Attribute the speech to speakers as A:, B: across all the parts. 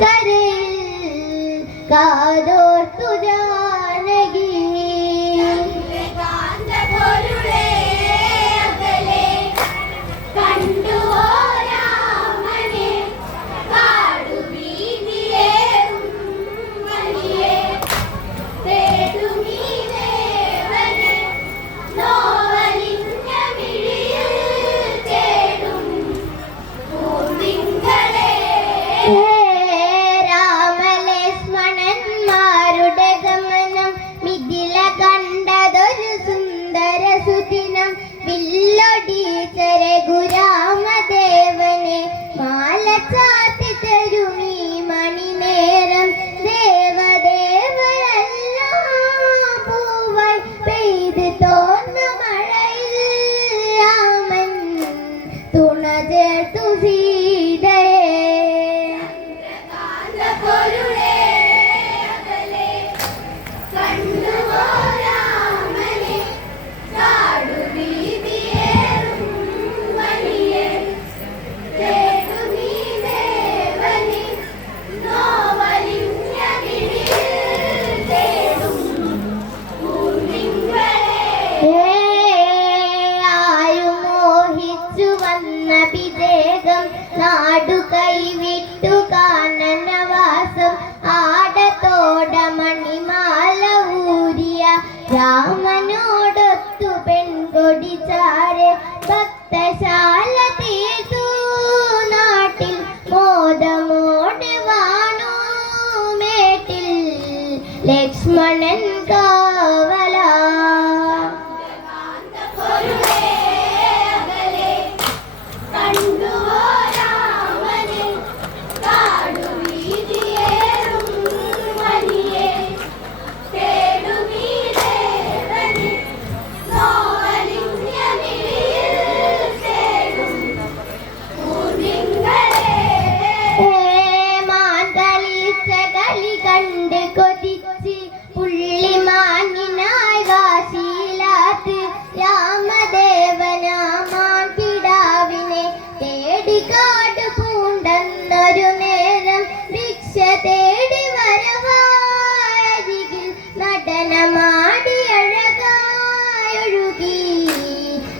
A: കരയിൽ കാതോർത്തു ജാനകി Şunların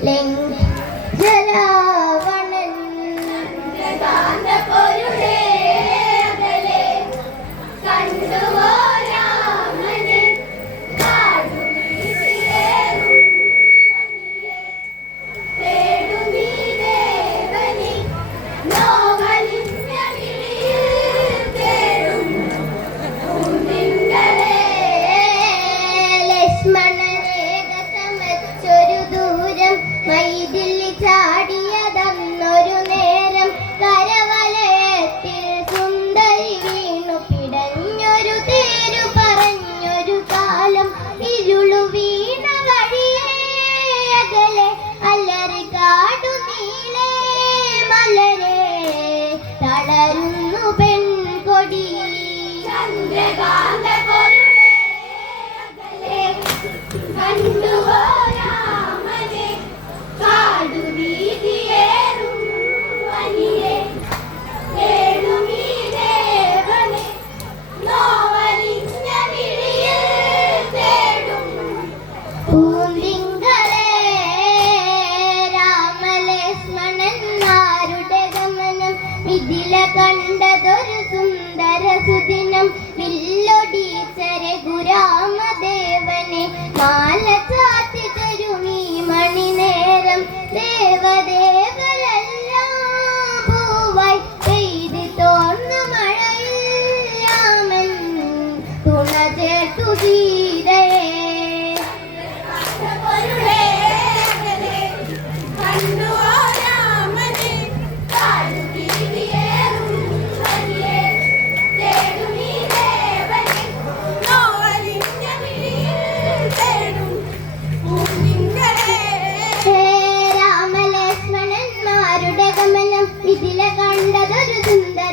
A: 灵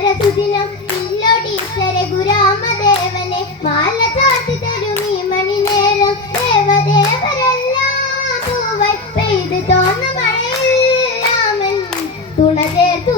A: ടീച്ചറെ സുദിനം ടീച്ചറെ ഗുരാമദേവനെ മാല തരും ഈ മണിനേരം. ദേവദേവരെല്ലാം പൂവൽ പെയ്ത് തോന്ന മഴയെല്ലാമൻ തുണ ചേർത്തു